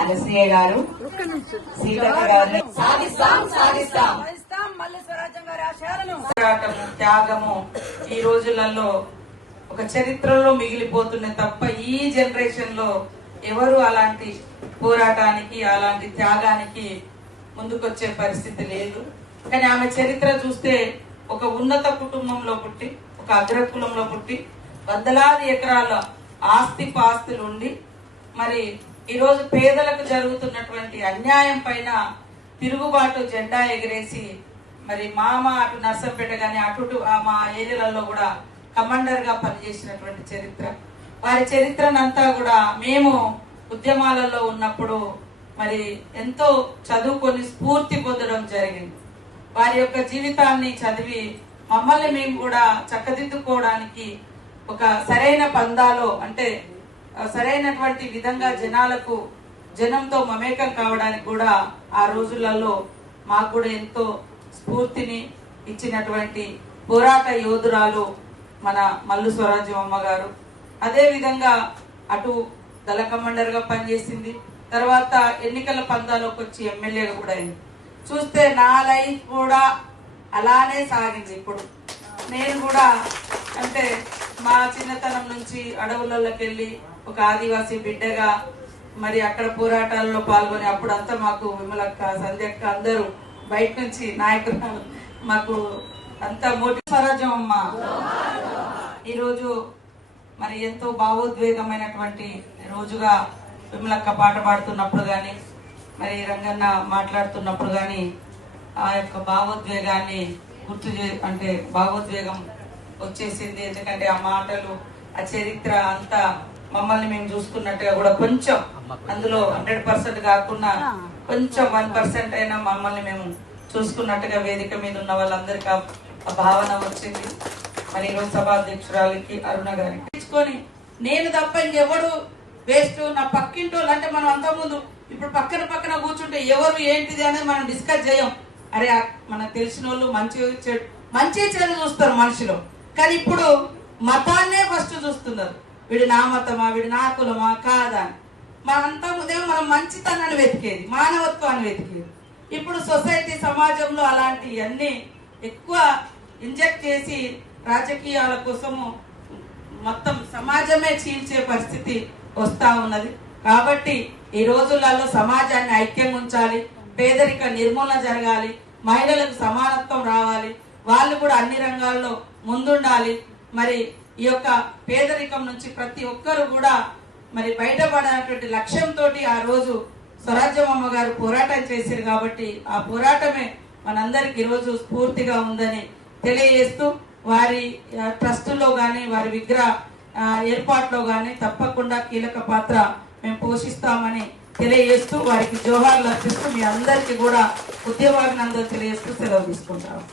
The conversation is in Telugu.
అనసూయ గారు, సీతక్క గారిని పోరాటము, త్యాగము ఈ రోజులలో ఒక చరిత్రలో మిగిలిపోతున్నాయి తప్ప ఈ జనరేషన్ లో ఎవరు అలాంటి పోరాటానికి అలాంటి త్యాగానికి ముందుకొచ్చే పరిస్థితి లేదు. కానీ ఆమె చరిత్ర చూస్తే ఒక ఉన్నత కుటుంబంలో పుట్టి, ఒక అగ్రకులంలో పుట్టి, వందలాది ఎకరాల ఆస్తి పాస్తులు ఉండి, మరి ఈరోజు పేదలకు జరుగుతున్నటువంటి అన్యాయం పైన తిరుగుబాటు జెండా ఎగిరేసి, మరి మామ అటు నర్సంపేట గాని అటు మా ఏరియాలలో కూడా కమాండర్ గా పనిచేసినటువంటి చరిత్ర. వారి చరిత్రనంతా కూడా మేము ఉద్యమాలలో ఉన్నప్పుడు మరి ఎంతో చదువుకొని స్ఫూర్తి పొందడం జరిగింది. వారి యొక్క జీవితాన్ని చదివి మమ్మల్ని మేము కూడా చక్కదిద్దుకోవడానికి ఒక సరైన పందాలో, అంటే సరైనటువంటి విధంగా జనంతో మమేకం కావడానికి కూడా ఆ రోజులలో మాకు కూడా ఎంతో స్ఫూర్తిని ఇచ్చినటువంటి పోరాట యోధురాలు మన మల్లు స్వరాజ్యమ్మ గారు. అదే విధంగా అటు దళ కమాండర్ గా పనిచేసింది, తర్వాత ఎన్నికల పందాలోకి వచ్చి ఎమ్మెల్యేగా కూడా అయింది. చూస్తే నా లైఫ్ కూడా అలానే సాగింది. ఇప్పుడు నేను కూడా అంటే మా చిన్నతనం నుంచి అడవులలోకి వెళ్ళి ఒక ఆదివాసీ బిడ్డగా మరి అక్కడ పోరాటాలలో పాల్గొని, అప్పుడంతా మాకు విమలక్క, సంధ్యక్క అందరూ బయట నుంచి నాయకులు మాకు అంతా స్వరాజ్యం అమ్మ. ఈరోజు మరి ఎంతో భావోద్వేగమైనటువంటి రోజుగా విమలక్క పాట పాడుతున్నప్పుడు గాని, మరి రంగన్న మాట్లాడుతున్నప్పుడు గాని ఆ యొక్క భావోద్వేగాన్ని అంటే భావోద్వేగం వచ్చేసింది. ఎందుకంటే ఆ మాటలు, ఆ చరిత్ర అంతా మమ్మల్ని మేము చూసుకున్నట్టుగా కూడా కొంచెం అందులో 100% కాకుండా కొంచెం 1% అయినా మమ్మల్ని మేము చూసుకున్నట్టుగా వేదిక మీద ఉన్న వాళ్ళందరికీ ఆ భావన వచ్చింది. మరి ఈరోజు సభాధ్యక్షురాలకి అరుణ గారికి తెచ్చుకొని నేను తప్ప ఇంకెవడు వేస్ట్, నా పక్కింటి వాళ్ళు అంటే మనం అంతకుముందు ఇప్పుడు పక్కన కూర్చుంటే ఎవరు ఏంటిది అనేది మనం డిస్కస్ చేయం. అరే మనకు తెలిసిన వాళ్ళు మంచి చెడు చూస్తారు మనిషిలో, కానీ ఇప్పుడు మతాన్నే ఫస్ట్ చూస్తున్నారు. వీడు నా మతమా, వీడు నా కులమా కాదా అని. మనంతా ఉదయం మనం మంచితనాన్ని వెతికేది, మానవత్వాన్ని వెతికేది. ఇప్పుడు సొసైటీ సమాజంలో అలాంటివన్నీ ఎక్కువ ఇంజెక్ట్ చేసి రాజకీయాల కోసము మొత్తం సమాజమే చీల్చే పరిస్థితి వస్తా ఉన్నది. కాబట్టి ఈ రోజులలో సమాజాన్ని ఐక్యంగా ఉంచాలి, పేదరిక నిర్మూలన జరగాలి, మహిళలకు సమానత్వం రావాలి, వాళ్ళు కూడా అన్ని రంగాల్లో ముందుండాలి. మరి ఈ యొక్క పేదరికం నుంచి ప్రతి ఒక్కరు కూడా మరి బయటపడేటువంటి లక్ష్యంతో ఆ రోజు స్వరాజ్యమ్మ గారు పోరాటం చేశారు. కాబట్టి ఆ పోరాటమే మనందరికి ఈరోజు స్ఫూర్తిగా ఉందని తెలియజేస్తూ, వారి ట్రస్టులో గాని వారి విగ్రహ ఏర్పాట్లో గాని తప్పకుండా కీలక పాత్ర మేము పోషిస్తామని తెలియజేస్తూ, వారికి జోహార్లు అర్పిస్తూ మీ అందరికీ కూడా ఉద్యమాభినందనలు తెలియజేస్తూ సెలవు తీసుకుంటాము.